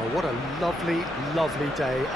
Oh, what a lovely, lovely day.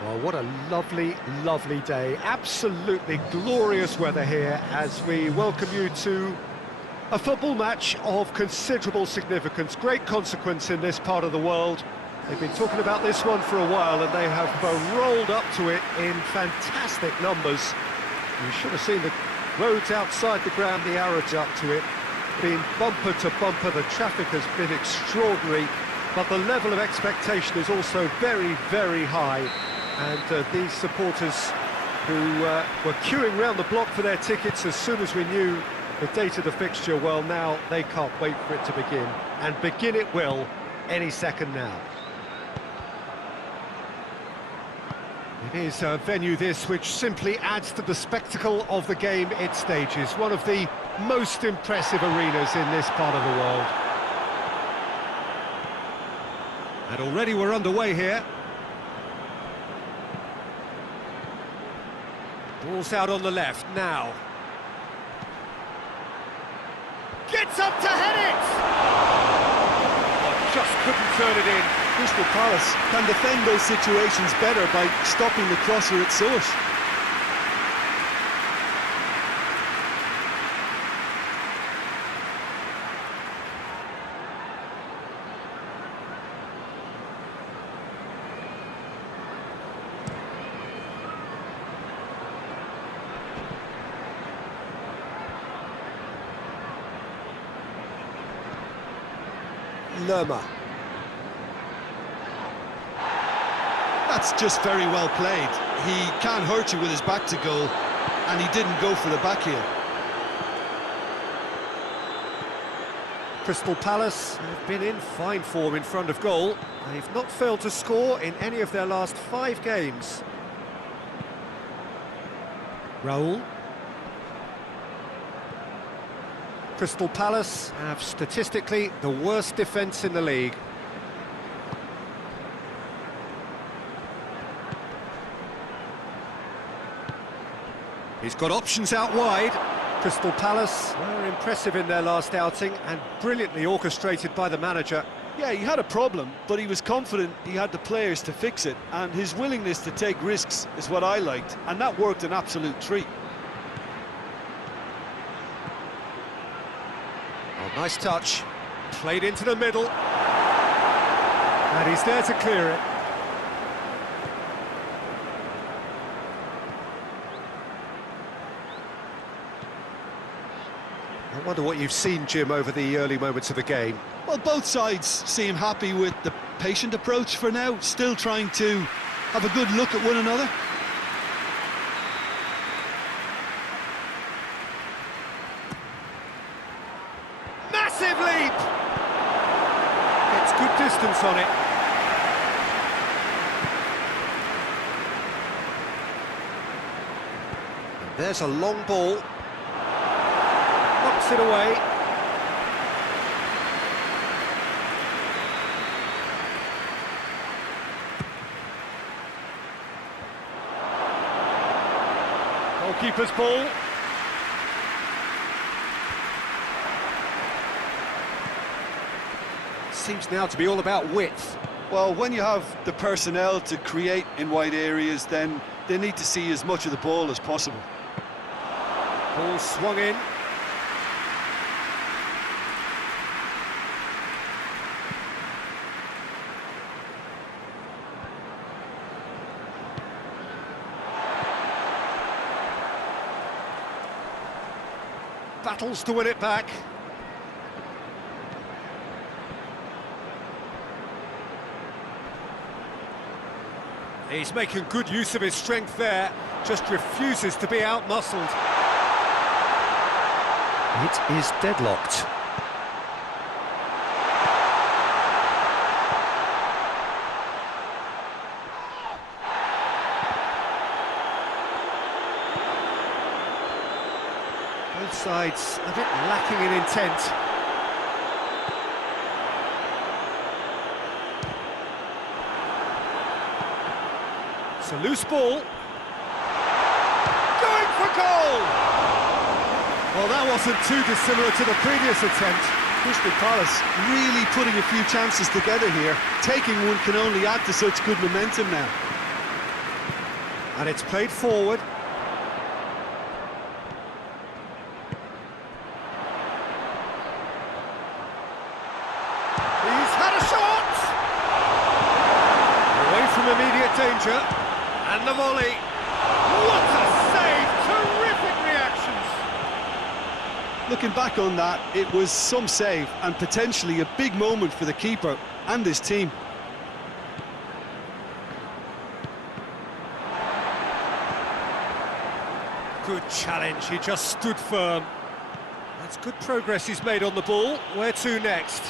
Well, what a lovely, lovely day. Absolutely glorious weather here as we welcome you to a football match of considerable significance, great consequence in this part of the world. They've been talking about this one for a while and they have rolled up to it in fantastic numbers. You should have seen the roads outside the ground, the Arabs up to it, being bumper to bumper. The traffic has been extraordinary, but the level of expectation is also very, very high. And these supporters who were queuing round the block for their tickets as soon as we knew the date of the fixture, well, now they can't wait for it to begin. And begin it will any second now. It is a venue this which simply adds to the spectacle of the game it stages. One of the most impressive arenas in this part of the world. And already we're underway here. Ball's out on the left now. Gets up to head it! Oh, just couldn't turn it in. Crystal Palace can defend those situations better by stopping the crosser at source. Lerma. That's just very well played. He can't hurt you with his back to goal, and he didn't go for the back heel. Crystal Palace have been in fine form in front of goal. They've not failed to score in any of their last 5 games. Raul. Crystal Palace have statistically the worst defence in the league. He's got options out wide. Crystal Palace were impressive in their last outing and brilliantly orchestrated by the manager. Yeah, he had a problem, but he was confident he had the players to fix it, and his willingness to take risks is what I liked, and that worked an absolute treat. Oh, nice touch. Played into the middle. And he's there to clear it. I wonder what you've seen, Jim, over the early moments of the game. Well, both sides seem happy with the patient approach for now, still trying to have a good look at one another. Massive leap! Gets good distance on it. And there's a long ball. Knocks it away. goalkeeper's ball. Seems now to be all about width. Well, when you have the personnel to create in wide areas, then they need to see as much of the ball as possible. Ball swung in. Battles to win it back. He's making good use of his strength there, just refuses to be out-muscled. It is deadlocked. Both sides a bit lacking in intent. It's a loose ball. Going for goal! Well, that wasn't too dissimilar to the previous attempt. Crystal Palace really putting a few chances together here. Taking one can only add to such good momentum now. And it's played forward. He's had a shot! Away from immediate danger. And the volley. What a save! Terrific reactions! Looking back on that, it was some save and potentially a big moment for the keeper and his team. Good challenge, he just stood firm. That's good progress he's made on the ball. Where to next?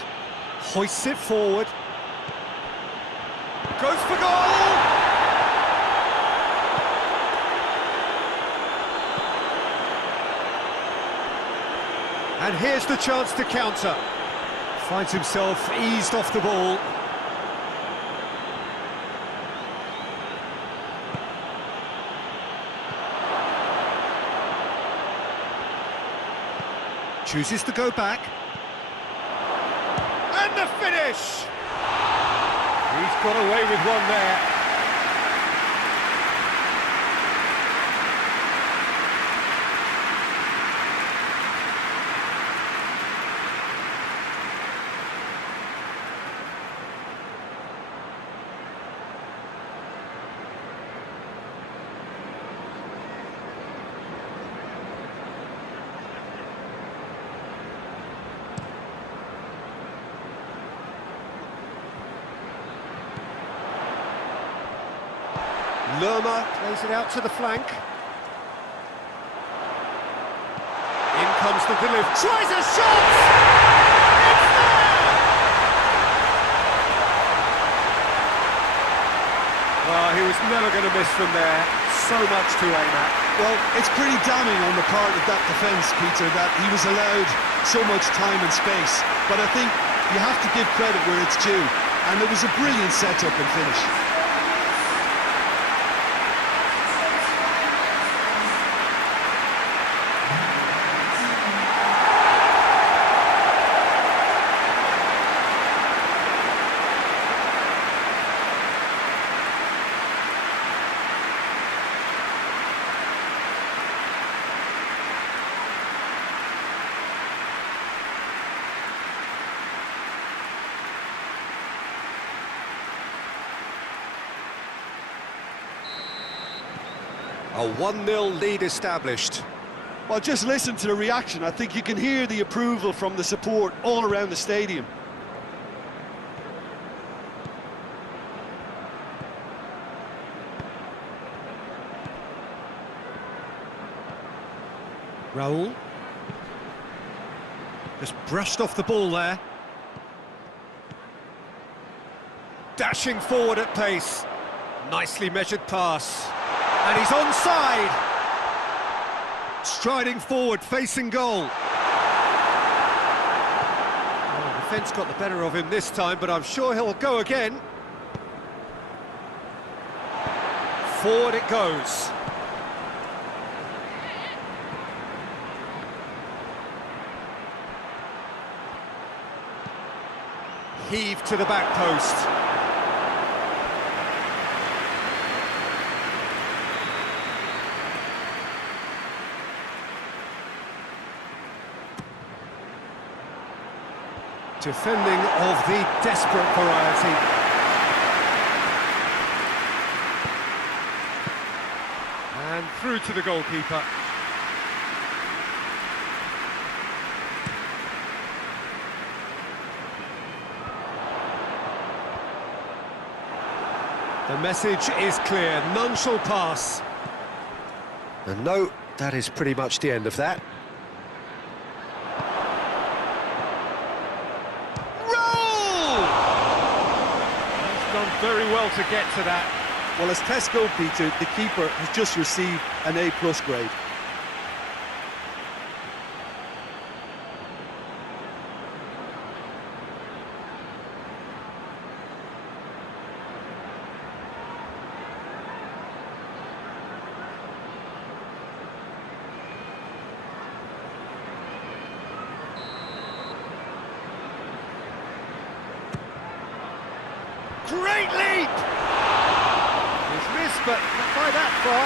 Hoists it forward. Goes for goal! And here's the chance to counter. Finds himself eased off the ball. Chooses to go back. And the finish! He's got away with one there. Lerma plays it out to the flank. In comes the delivery. Tries a shot! It's there! Oh, he was never going to miss from there. So much to aim at. Well, it's pretty damning on the part of that defence, Peter, that he was allowed so much time and space. But I think you have to give credit where it's due. And it was a brilliant setup and finish. A 1-0 lead established. Well, just listen to the reaction. I think you can hear the approval from the support all around the stadium. Raul. Just brushed off the ball there. Dashing forward at pace. Nicely measured pass. And he's onside. Striding forward, facing goal. Well, the defence got the better of him this time, but I'm sure he'll go again. Forward it goes. heave to the back post. Defending of the desperate variety. And through to the goalkeeper. The message is clear, none shall pass. And no, that is pretty much the end of that. Very well to get to that. Well, as test goalkeeper, the keeper has just received an A+ grade. Great leap! He's missed, but not by that far.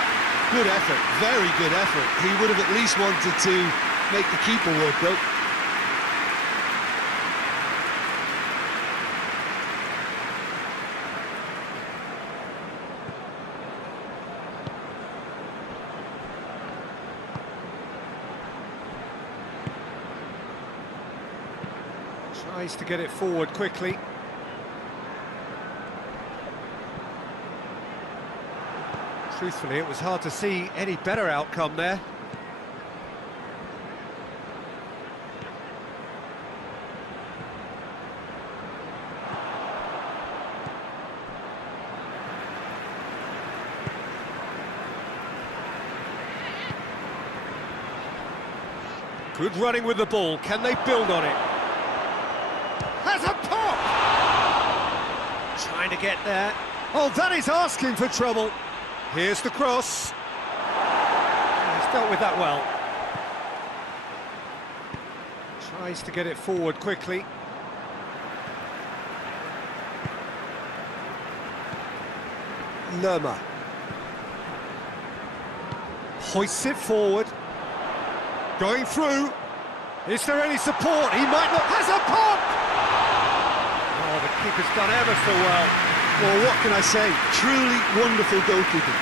Good effort, very good effort. He would have at least wanted to make the keeper work, though. Tries to get it forward quickly. Truthfully, it was hard to see any better outcome there. Good running with the ball. Can they build on it? Has a pop! Trying to get there. Oh, that is asking for trouble. Here's the cross. He's dealt with that well. Tries to get it forward quickly. Lerma. Hoists it forward. Going through. Is there any support? He might not. Has a pop! Oh, the keeper's done ever so well. Well, what can I say? Truly wonderful goalkeeping.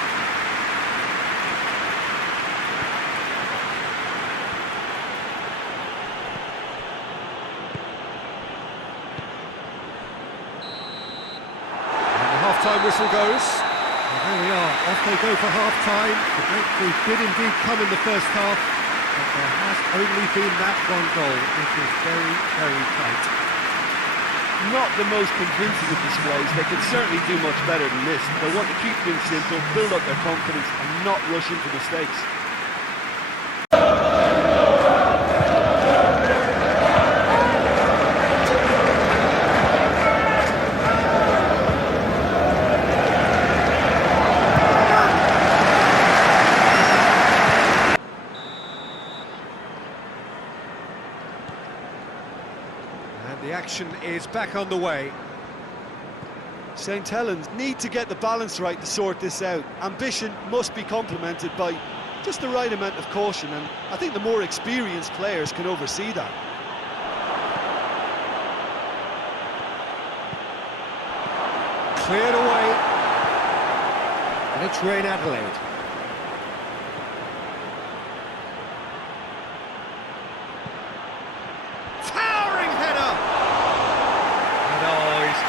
And the half-time whistle goes. Well, there we are, off they go for half-time. The breakthrough did indeed come in the first half, but there has only been that one goal. It is very, very tight. Not the most convincing of displays. They can certainly do much better than this. They want to keep things simple, build up their confidence and not rush into mistakes. The action is back on the way. Saint Helens need to get the balance right to sort this out. Ambition must be complemented by just the right amount of caution, and I think the more experienced players can oversee that. Cleared away. And it's Rain Adelaide.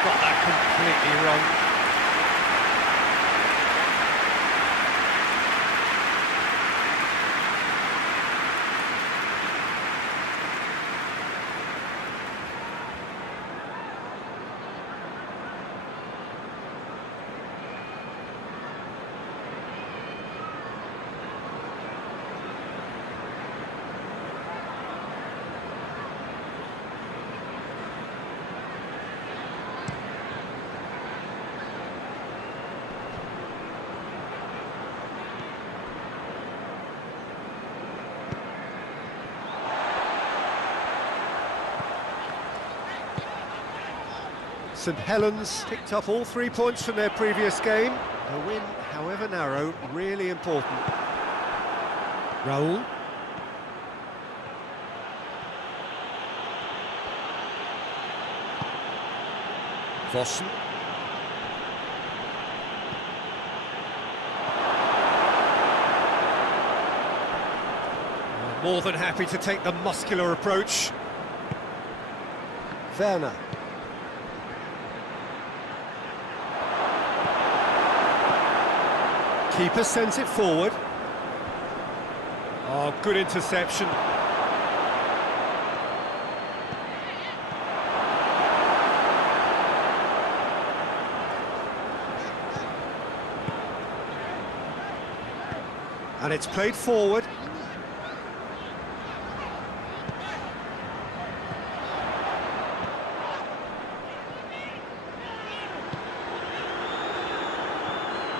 Got that completely wrong. Saint Helens picked up all 3 points from their previous game. A win, however narrow, really important. Raoul. Vossen. More than happy to take the muscular approach. Werner. Keeper sends it forward. Oh, good interception. And it's played forward.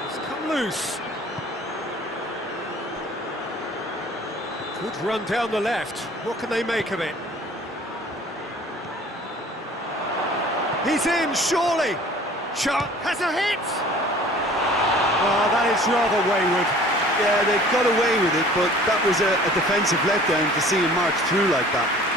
It's come loose. Good run down the left. What can they make of it? He's in, surely. Shot has a hit. Oh, that is rather wayward. Yeah, they got away with it, but that was a defensive letdown to see him march through like that.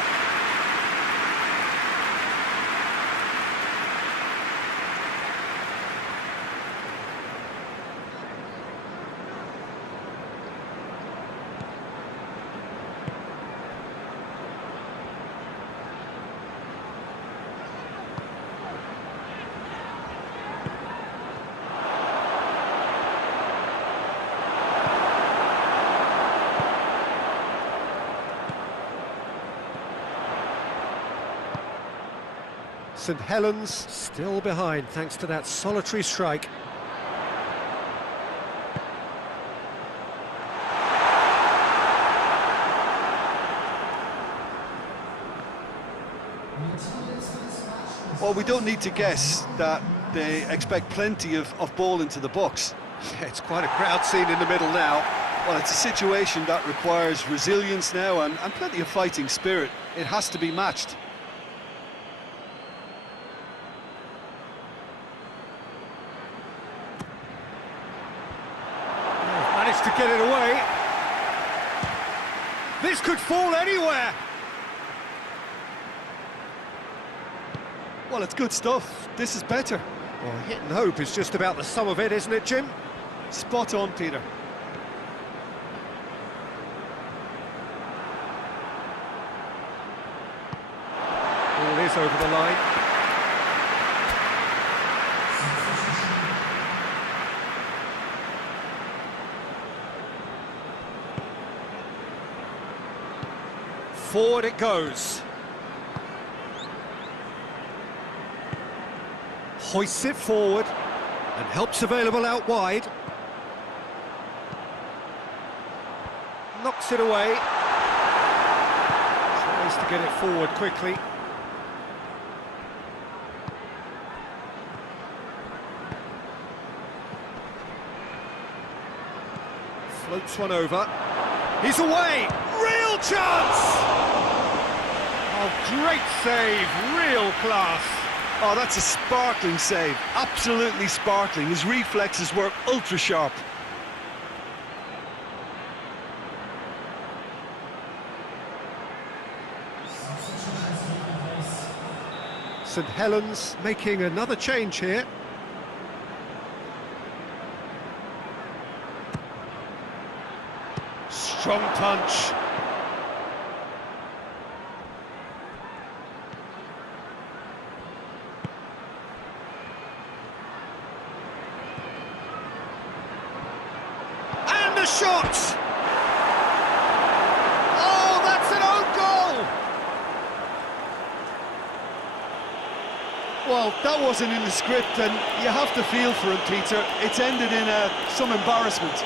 Saint Helens still behind thanks to that solitary strike. Well, we don't need to guess that they expect plenty of ball into the box. Yeah, it's quite a crowd scene in the middle now. Well, it's a situation that requires resilience now and plenty of fighting spirit. It has to be matched. Managed to get it away. This could fall anywhere. Well, it's good stuff. This is better. Well, hit and hope is just about the sum of it, isn't it, Jim? Spot on, Peter. Ball is over the line. Forward it goes. Hoists it forward and helps available out wide. Knocks it away. Tries to get it forward quickly. Floats one over. He's away! Real chance! Oh, great save, real class. Oh, that's a sparkling save. Absolutely sparkling. His reflexes were ultra sharp. Saint Helens making another change here. Strong punch. And the shot! Oh, that's an own goal! Well, that wasn't in the script, and you have to feel for him, Peter. It's ended in some embarrassment.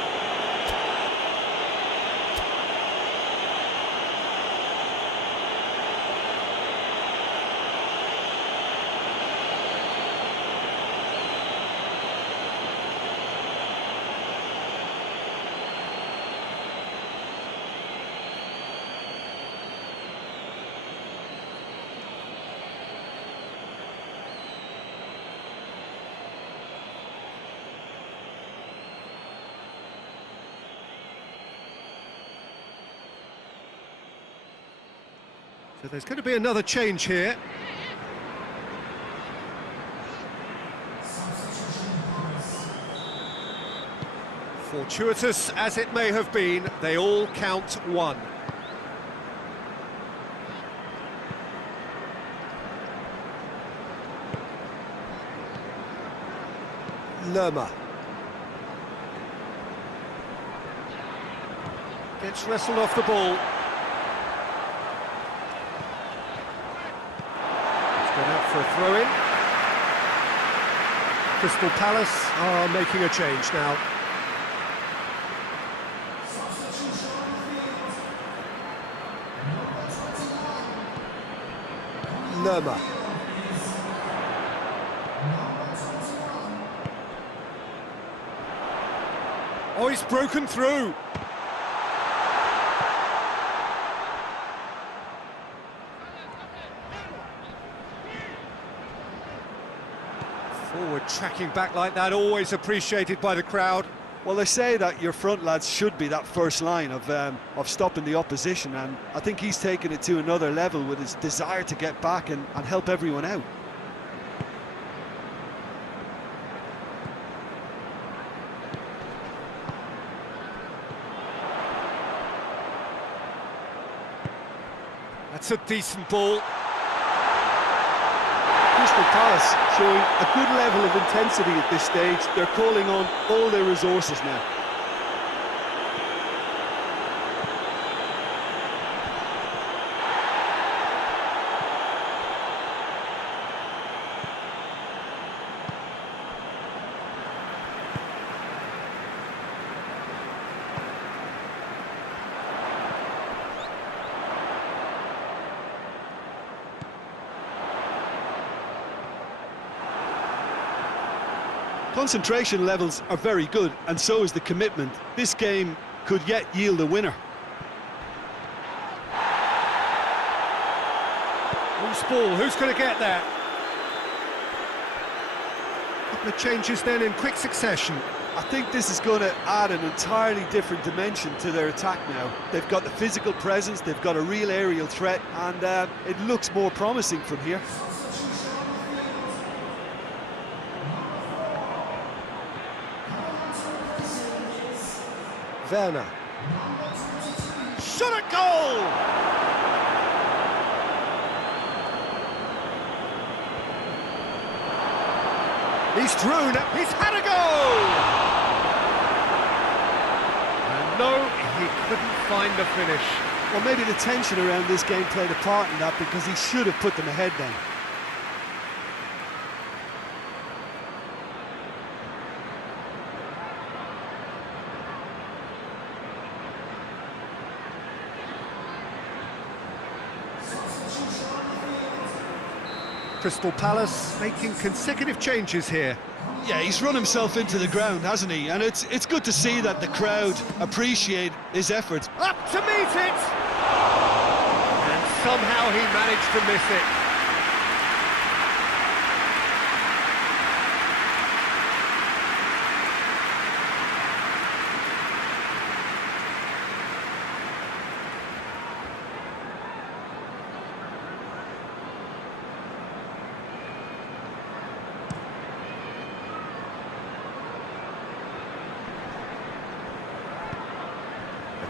So there's going to be another change here. Fortuitous as it may have been, they all count one. Lerma. Gets wrestled off the ball. It's gone out for a throw-in. Crystal Palace are making a change now. Lerma. Oh, he's broken through. Forward tracking back like that, always appreciated by the crowd. Well, they say that your front lads should be that first line of stopping the opposition, and I think he's taken it to another level with his desire to get back and help everyone out. That's a decent ball. Crystal Palace showing a good level of intensity at this stage. They're calling on all their resources now. Concentration levels are very good, and so is the commitment. This game could yet yield a winner. Loose ball, who's going to get that? Couple of changes then in quick succession. I think this is going to add an entirely different dimension to their attack now. They've got the physical presence, they've got a real aerial threat, and it looks more promising from here. Werner. Shot at goal! He's through, he's had a goal! And no, he couldn't find the finish. Well, maybe the tension around this game played a part in that, because he should have put them ahead then. Crystal Palace making consecutive changes here. Yeah, he's run himself into the ground, hasn't he? And it's good to see that the crowd appreciate his efforts. Up to meet it! And somehow he managed to miss it.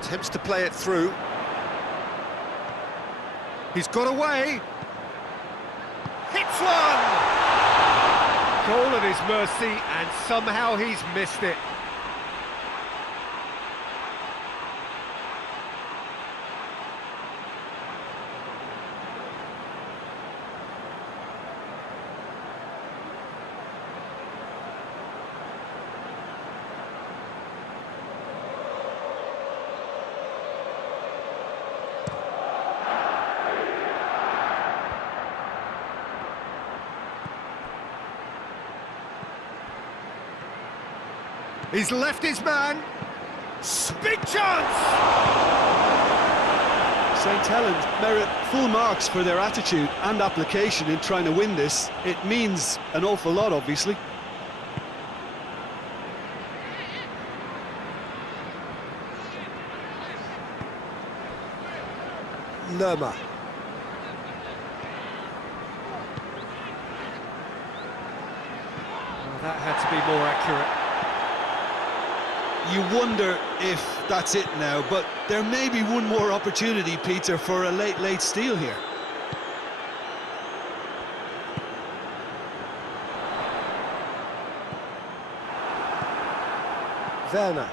Attempts to play it through. He's got away. Hits one! Goal at his mercy, and somehow he's missed it. He's left his man. Big chance! Saint Helens merit full marks for their attitude and application in trying to win this. It means an awful lot, obviously. Lerma. That had to be more accurate. You wonder if that's it now, but there may be one more opportunity, Peter, for a late steal here. Werner.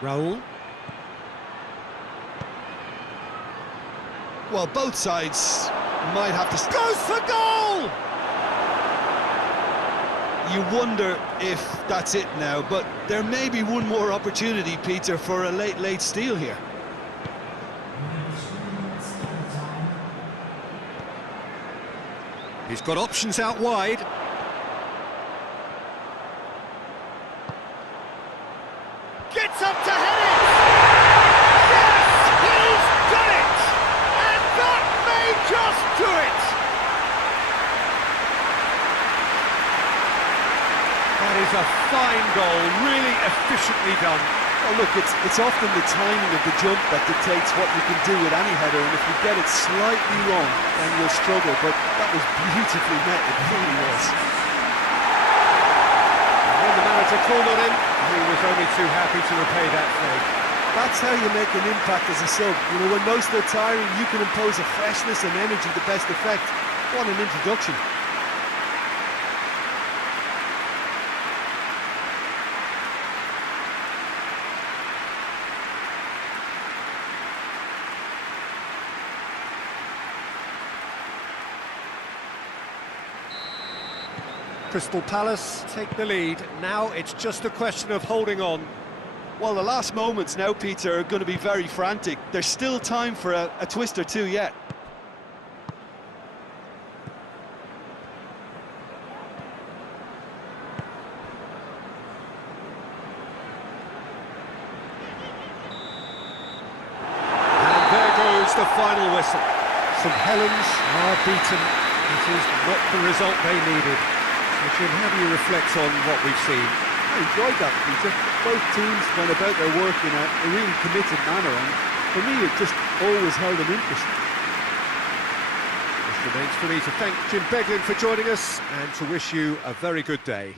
Raul. Well, both sides might have to... Goes for goal! You wonder if that's it now, but there may be one more opportunity, Peter, for a late steal here. He's got options out wide. Gets up to head it! Yes! He's done it! And that may just do it! That is a fine goal, really efficiently done. Oh, look, it's often the timing of the jump that dictates what you can do with any header, and if you get it slightly wrong, then you'll struggle, but that was beautifully met, it really was. And when the manager called on him, he was only too happy to repay that favour. That's how you make an impact as a sub. You know, when most are tiring, you can impose a freshness and energy to best effect. What an introduction. Crystal Palace take the lead. Now it's just a question of holding on. Well, the last moments now, Peter, are going to be very frantic. There's still time for a twist or two yet. And there goes the final whistle. Saint Helens are beaten. It is not the result they needed. So, Jim, how do you reflect on what we've seen? I enjoyed that, Peter. Both teams went about their work in a really committed manner, and for me it just always held an interest. It remains for me to thank Jim Beglin for joining us and to wish you a very good day.